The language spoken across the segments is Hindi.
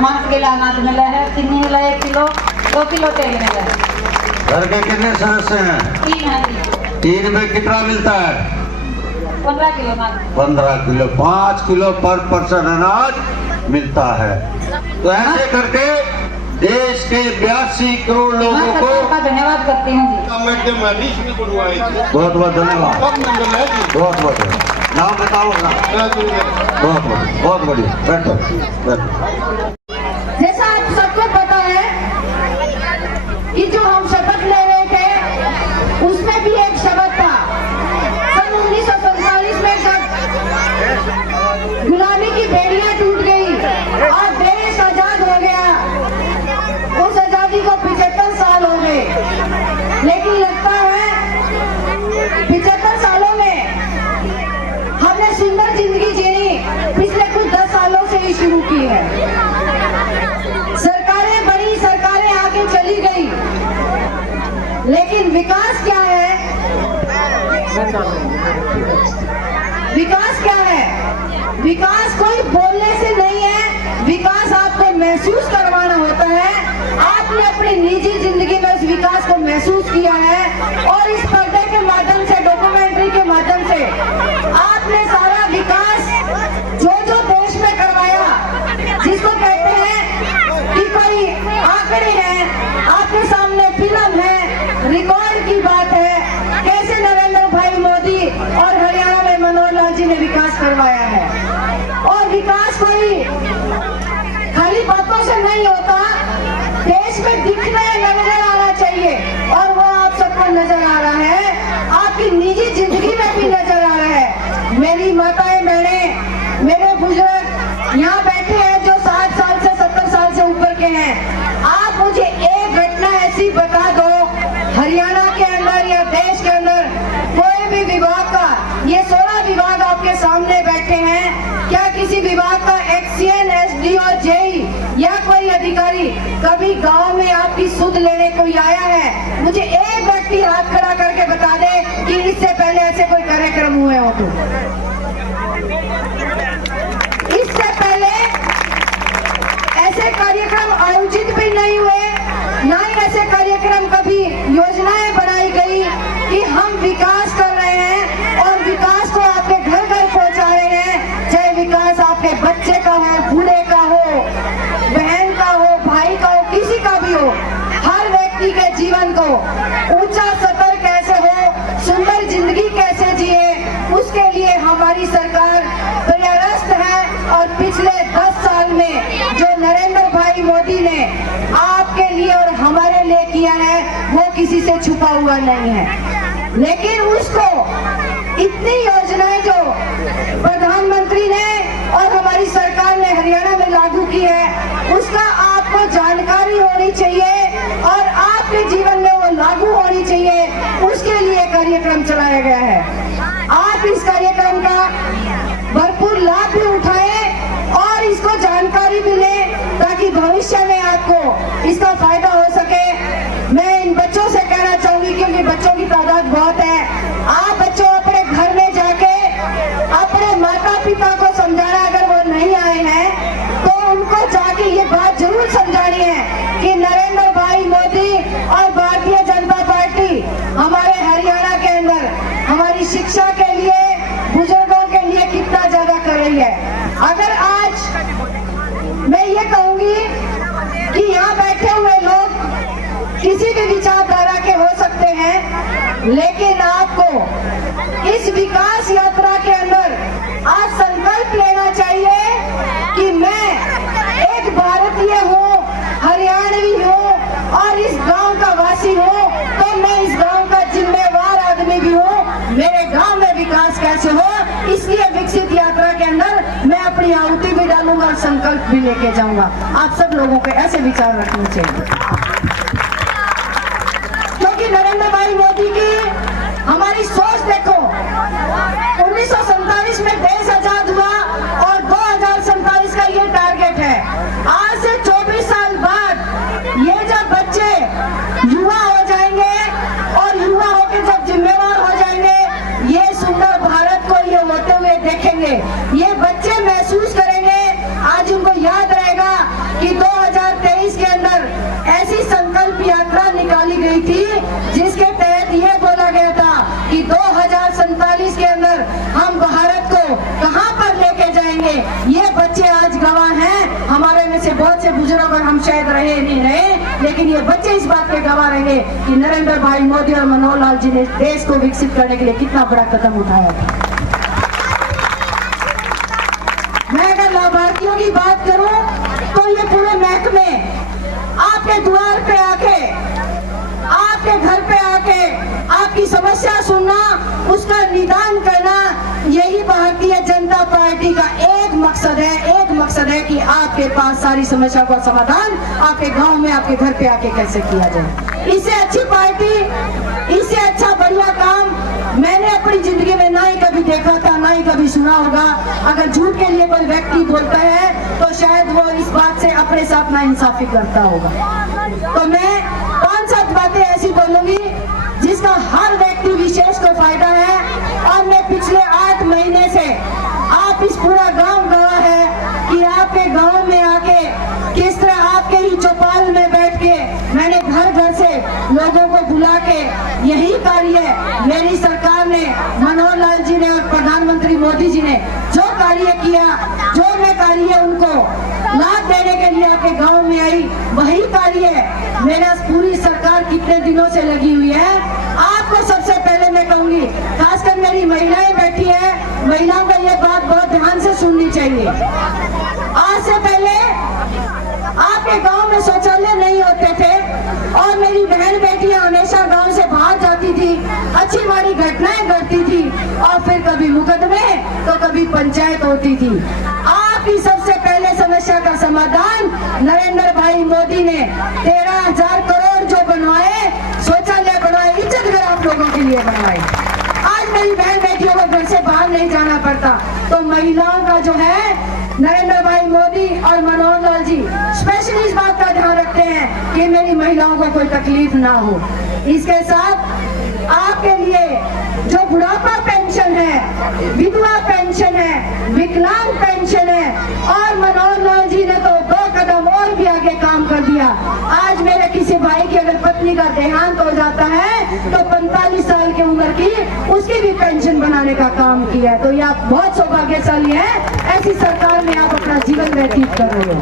मांस के लिए अनाज मिला है, चीनी मिला 1 किलो, 2 किलो तेल मिला है। घर के कितने सदस्य हैं? 3 है। 3 में कितना मिलता है? 15 किलो मांस। 15 किलो, 5 किलो पर पर्सन अनाज मिलता है। तो ऐसे करके देश के 82 करोड़ लोगों को का धन्यवाद करती हूँ जी। बहुत बहुत धन्यवाद, बहुत बहुत नाम बताओ ना। बहुत बढ़िया, बैठो बैठो। जैसा आप सबको पता है कि जो हम शपथ ले रहे थे उसमें भी एक शब्द था। सन 1947 में जब गुलामी की बेड़ियां टूट गई और देश आजाद हो गया, उस आजादी को 75 साल हो गए। लेकिन लगता है 75 सालों में हमने सुंदर जिंदगी जीनी पिछले कुछ 10 सालों से ही शुरू की है। सरकारें बड़ी, सरकारें आके चली गई, लेकिन विकास क्या है? विकास क्या है? विकास कोई बोलने से नहीं है, विकास आपको महसूस करवाना होता है। आपने अपनी निजी जिंदगी में उस विकास को महसूस किया है और इस पर्दे के माध्यम से, डॉक्यूमेंट्री के माध्यम से आपने सारा विकास जो जो देश में करवाया, जिसको कहते हैं कि कोई आंकड़े हैं, आपके सामने फिल्म है, रिकॉर्ड की बात है, कैसे नरेंद्र भाई मोदी और हरियाणा में मनोहर लाल जी ने विकास करवाया है। और विकास कोई खाली बातों से नहीं होता, देश में दिखने नजर आना चाहिए और वो आप सबको नजर आ रहा है, आपकी निजी जिंदगी में भी नजर आ रहा है। मेरी माताएं, बहनें, मेरे बुजुर्ग यहाँ बैठे हैं जो 60 साल से 70 साल से ऊपर के हैं। आप मुझे एक घटना ऐसी बता दो हरियाणा के अंदर या देश के अंदर कोई भी विभाग का, ये 16 विभाग आपके सामने बैठे हैं, क्या किसी विभाग का एक्सीएन, एसडीओ, जेई या कोई अधिकारी कभी गांव में आपकी सुध लेने कोई आया है? मुझे एक व्यक्ति हाथ खड़ा करके बता दे कि इससे पहले ऐसे कोई कार्यक्रम हुए हो तो। इससे पहले ऐसे कार्यक्रम आयोजित भी नहीं हुए, ना ही ऐसे कार्यक्रम कभी योजनाएं बनाई गई कि हम विकास कर रहे हैं और विकास को आपके घर घर पहुंचा रहे हैं। चाहे विकास आपके बच्चे का हो, बूढ़े का हो, बहन का हो, भाई का हो, किसी का भी हो, हर व्यक्ति के जीवन को ऊंचा सतर कैसे हो, सुंदर जिंदगी कैसे जिए, उसके लिए हमारी सरकार प्रयासरत है। और पिछले 10 साल में जो नरेंद्र भाई मोदी ने आपके लिए और हमारे लिए किया है वो किसी से छुपा हुआ नहीं है। लेकिन उसको इतनी योजनाएं जो प्रधानमंत्री ने और हमारी सरकार ने हरियाणा में लागू की है, उसका आपको जानकारी होनी चाहिए और आपके जीवन में वो लागू होनी चाहिए। उसके लिए कार्यक्रम चलाया गया है। आप इस कार्यक्रम का भरपूर लाभ भी उठाएं और इसको जानकारी मिले ताकि भविष्य में आपको इसका फायदा हो सके। मैं इन बच्चों से कहना चाहूंगी, क्योंकि बच्चों की तादाद बहुत है, आप बच्चों अपने घर में जाके अपने माता पिता को समझाना, अगर वो नहीं आए हैं तो उनको जाके ये बात जरूर समझानी है कि नरेंद्र भाई मोदी और भारतीय जनता पार्टी हमारे हरियाणा के अंदर हमारी शिक्षा के लिए, बुजुर्गों के लिए कितना ज्यादा कर रही है। अगर आज मैं ये कहूंगी कि यहाँ बैठे हुए लोग किसी भी विचारधारा के हो सकते हैं, लेकिन आपको इस विकास यात्रा के अंदर आज संकल्प लेना चाहिए कि मैं एक भारतीय हूँ, हरियाणवी हूँ और इस गांव का वासी हूँ, तो मैं इस गांव का जिम्मेवार आदमी भी हूँ। मेरे गांव में विकास कैसे हो, इसलिए विकसित यात्रा के अंदर मैं अपनी आहुति भी डालूंगा और संकल्प भी लेके जाऊंगा। आप सब लोगों को ऐसे विचार रखने चाहिए, क्योंकि नरेंद्र भाई मोदी की हमारी सोच देखो, 1947 में देश आजाद हुआ और 2047 का ये टारगेट है। आज से 24 साल बाद ये जब बच्चे युवा हो जाएंगे और युवा होकर जब जिम्मेवार हो जाएंगे, ये सुंदर भारत को ये होते हुए देखेंगे, ये बच्चे महसूस करेंगे। आज उनको याद रहेगा बहुत से बुजुर्ग और हम शायद रहे नहीं रहे, लेकिन ये बच्चे इस बात के गवाह रहेंगे कि नरेंद्र भाई मोदी और मनोहर लाल जी ने देश को विकसित करने के लिए कितना बड़ा कदम उठाया था। मैं अगर लाभार्थियों की बात करूं तो ये पूरे महकमे आपके द्वार पे आके, आपके घर पे आके आपकी समस्या सुनना, उसका निदान करना, यही भारतीय जनता पार्टी का एक मकसद है कि आपके पास सारी समस्या का समाधान आपके गांव में, आपके घर पे आके कैसे किया जाए। इससे अच्छी पार्टी, इससे अच्छा बढ़िया काम मैंने अपनी जिंदगी में ना ही कभी देखा था, ना ही कभी सुना होगा। अगर झूठ के लिए कोई व्यक्ति बोलता है तो शायद वो इस बात से अपने साथ ना इंसाफी करता होगा। तो मैं 5-7 बातें ऐसी बोलूंगी जिसका हर व्यक्ति विशेष को फायदा है। और मैं पिछले 8 महीने से, आप इस पूरा गांव गवाह है कि आपके गांव में आके किस तरह आपके ही चौपाल में बैठ के मैंने घर घर से लोगों को बुला के यही कार्य मेरी सरकार ने, मनोहर लाल जी ने और प्रधानमंत्री मोदी जी ने जो कार्य किया, जो मैं कार्य उनको लाभ देने के लिए आपके गांव में आई, वही कार्य मेरा पूरी सरकार कितने दिनों से लगी हुई है। आपको सबसे पहले मैं कहूंगी, खासकर मेरी महिलाएं बैठी है, महिलाओं को ये बात बहुत ध्यान से सुननी चाहिए। आज से पहले आपके गांव में शौचालय नहीं होते थे और मेरी बहन बेटियां हमेशा गांव से बाहर जाती थी, अच्छी माड़ी घटनाएं घटती थी और फिर कभी मुकदमे तो कभी पंचायत होती थी। आपकी सबसे पहले समस्या का समाधान नरेंद्र भाई मोदी ने 13,000 करोड़ जो बनवाए, शौचालय बनवाए, इज्जत घर आप लोगों के लिए बनवाए। आज मेरी बहन बेटियों को घर से बाहर नहीं जाना पड़ता। तो महिलाओं का जो है, नरेंद्र भाई मोदी और मनोहर लाल जी स्पेशली इस बात का ध्यान रखते हैं कि मेरी महिलाओं को कोई तकलीफ ना हो। इसके साथ आपके लिए जो बुढ़ापा पेंशन है, विधवा पेंशन है, विकलांग पेंशन है, और मनोहर लाल जी ने तो 2 कदम और भी आगे काम कर दिया। आज मेरे किसी भाई की अगर पत्नी का देहांत हो जाता है तो 45 साल की उम्र की उसकी भी पेंशन बनाने का काम किया है। तो ये आप बहुत सौभाग्यशाली हैं, ऐसी सरकार में आप अपना जीवन व्यतीत कर रहे हो।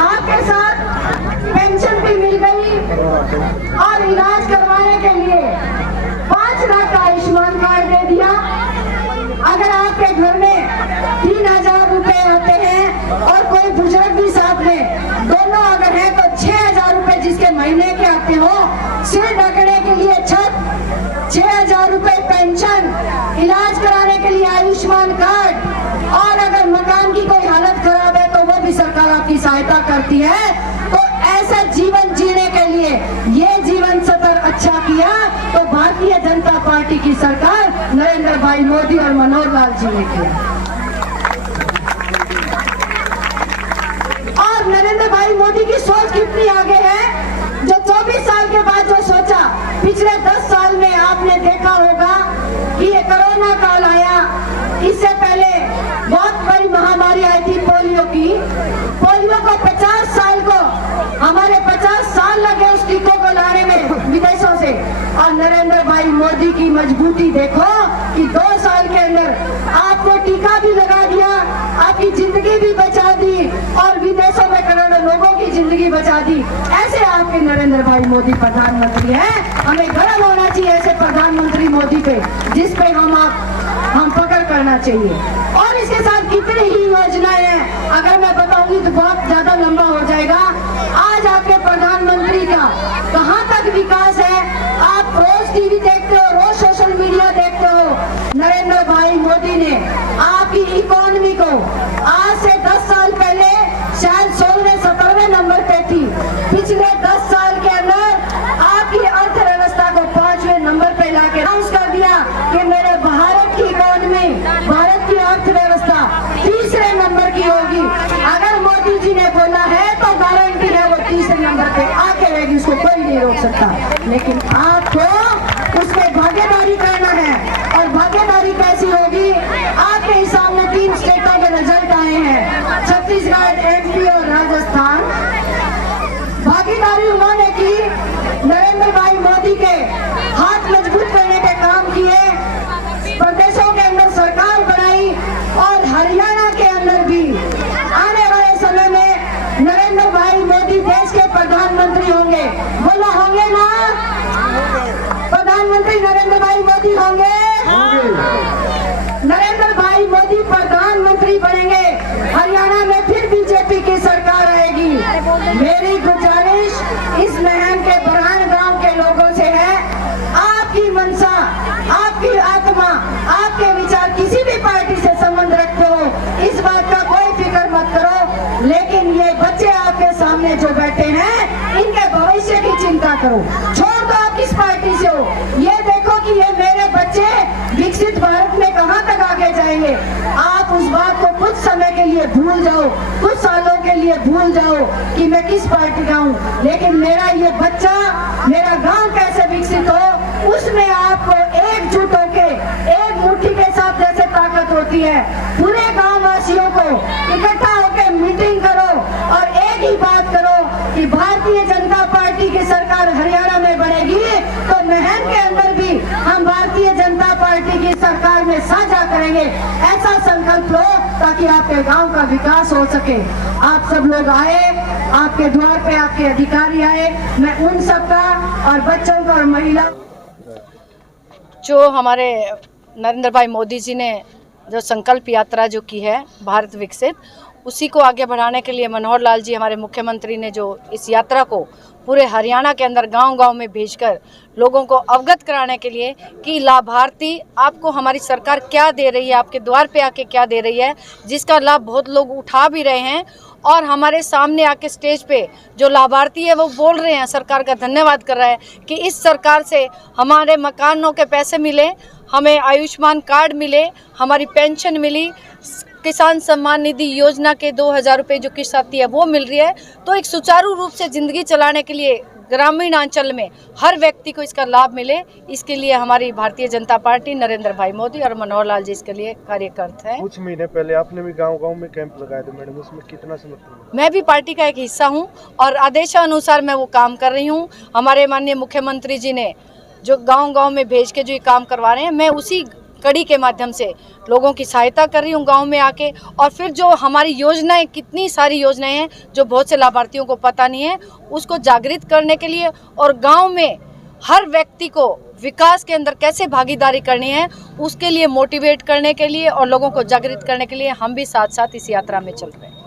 आपके साथ पेंशन भी मिल गई और इलाज करवाने के लिए 5 लाख का आयुष्मान कार्ड दे दिया। अगर आपके घर में 3,000 रुपए आते हैं और कोई बुजुर्ग भी साथ में, दोनों अगर है तो 6,000 रुपए जिसके महीने के आते हो, सिर ढकने के लिए छत, 6,000 रुपए पेंशन, इलाज कराने के लिए आयुष्मान कार्ड, और अगर मकान की कोई हालत खराब है तो वो भी सरकार आपकी सहायता करती है। तो ऐसा जीवन जीने के लिए ये जीवन सफर अच्छा किया तो भारतीय जनता पार्टी की सरकार नरेंद्र भाई मोदी और मनोहर लाल जी ने किया। और नरेंद्र भाई मोदी की सोच कितनी आगे है, जो 24 साल के बाद जो सोचा, पिछले 10 साल में आपने देखा होगा कि ये कोरोना काल आया, इससे पहले बहुत बड़ी महामारी आई थी पोलियो की। पोलियो को 50 साल को, हमारे 50 साल लगे उस टीकों को लाने में विदेशों से, और नरेंद्र भाई मोदी की मजबूती देखो कि 2 साल के अंदर आपको टीका भी लगा दिया, आपकी जिंदगी भी बचा दी और विदेशों में करोड़ों लोगों की जिंदगी बचा दी। ऐसे आपके नरेंद्र भाई मोदी प्रधानमंत्री हैं। हमें गर्व होना चाहिए ऐसे प्रधानमंत्री मोदी पे, जिस पे हम पकड़ करना चाहिए। और इसके साथ कितनी ही योजनाएं हैं, अगर मैं बताऊंगी तो बहुत ज्यादा लंबा हो जाएगा। आज आपके प्रधानमंत्री का कहां तक विकास है, आप रोज टीवी देखते हो, रोज सोशल मीडिया देखते हो। नरेंद्र भाई मोदी ने आपकी इकोनॉमी को आज से 10 साल पहले शायद 16वें-17वें नंबर पे थी, पिछले 10 साल के अंदर आपकी अर्थव्यवस्था को 5वें नंबर पे लाके अनाउंस कर दिया कि मेरे भारत की इकोनॉमी, भारत की अर्थव्यवस्था 3रे नंबर की होगी। अगर मोदी जी ने बोला है तो गारंटी है वो 3रे नंबर पे आके रहेगी, उसको कोई नहीं रोक सकता। लेकिन आपको उसमें भागीदारी करना है, और भागीदारी कैसी होगी? आपके हिसाब में 3 स्टेटों के रिजल्ट आए हैं, छत्तीसगढ़, MP और राजस्थान। भागीदारी उन्होंने की, नरेंद्र भाई मोदी के हाथ मजबूत करने के काम किए, प्रदेशों के अंदर सरकार बनाई और हरियाणा के अंदर भी सामने जो बैठे हैं इनके भविष्य की चिंता करो। छोड़ दो आप किस पार्टी से हो, ये देखो कि ये मेरे बच्चे विकसित भारत में कहां तक आगे जाएंगे। आप उस बात को कुछ समय के लिए भूल जाओ, कुछ सालों के लिए भूल जाओ कि मैं किस पार्टी का हूँ, लेकिन मेरा ये बच्चा, मेरा गांव कैसे विकसित हो, उसमें आपको एकजुट होके एक मुट्ठी के साथ जैसे ताकत होती है, पूरे गांव वासियों को इकट्ठा होकर मीटिंग करो और एक ही बात करो कि भारतीय जनता पार्टी की सरकार हरियाणा में बनेगी तो महम के अंदर भी हम भारतीय जनता पार्टी की सरकार में साझा करेंगे। ऐसा संकल्प लो ताकि आपके गांव का विकास हो सके। आप सब लोग आए, आपके द्वार पे आपके अधिकारी आए, मैं उन सबका और बच्चों का और महिला जो हमारे नरेंद्र भाई मोदी जी ने जो संकल्प यात्रा जो की है भारत विकसित, उसी को आगे बढ़ाने के लिए मनोहर लाल जी हमारे मुख्यमंत्री ने जो इस यात्रा को पूरे हरियाणा के अंदर गांव-गांव में भेजकर लोगों को अवगत कराने के लिए कि लाभार्थी आपको हमारी सरकार क्या दे रही है, आपके द्वार पे आके क्या दे रही है, जिसका लाभ बहुत लोग उठा भी रहे हैं। और हमारे सामने आके स्टेज पे जो लाभार्थी है वो बोल रहे हैं, सरकार का धन्यवाद कर रहा है कि इस सरकार से हमारे मकानों के पैसे मिले, हमें आयुष्मान कार्ड मिले, हमारी पेंशन मिली, किसान सम्मान निधि योजना के 2000 रुपये जो किस्त आती है वो मिल रही है। तो एक सुचारू रूप से ज़िंदगी चलाने के लिए ग्रामीण अंचल में हर व्यक्ति को इसका लाभ मिले, इसके लिए हमारी भारतीय जनता पार्टी, नरेंद्र भाई मोदी और मनोहर लाल जी इसके लिए कार्यरत हैं। कुछ महीने पहले आपने भी गांव-गांव में कैंप लगाए थे मैडम, उसमें कितना समर्थन मिला? मैं भी पार्टी का एक हिस्सा हूं और आदेशानुसार मैं वो काम कर रही हूं। हमारे माननीय मुख्यमंत्री जी ने जो गांव-गांव में भेज के जो ये काम करवा रहे हैं, मैं उसी कड़ी के माध्यम से लोगों की सहायता कर रही हूँ गांव में आके। और फिर जो हमारी योजनाएं, कितनी सारी योजनाएं हैं जो बहुत से लाभार्थियों को पता नहीं है, उसको जागृत करने के लिए और गांव में हर व्यक्ति को विकास के अंदर कैसे भागीदारी करनी है उसके लिए मोटिवेट करने के लिए और लोगों को जागृत करने के लिए हम भी साथ साथ इस यात्रा में चल रहे हैं।